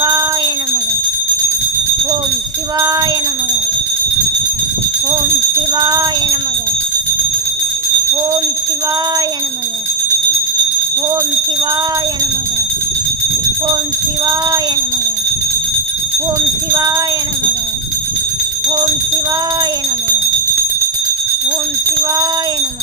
சிவாய நமக. ஓம் சிவாய நமக. ஓம் சிவாய நமக. ஓம் சிவாய நமக. ஓம் சிவாய நமக. ஓம் சிவாய நமக. ஓம் சிவாய நமக. ஓம் சிவாய நமக. ஓம் சிவாய நமக.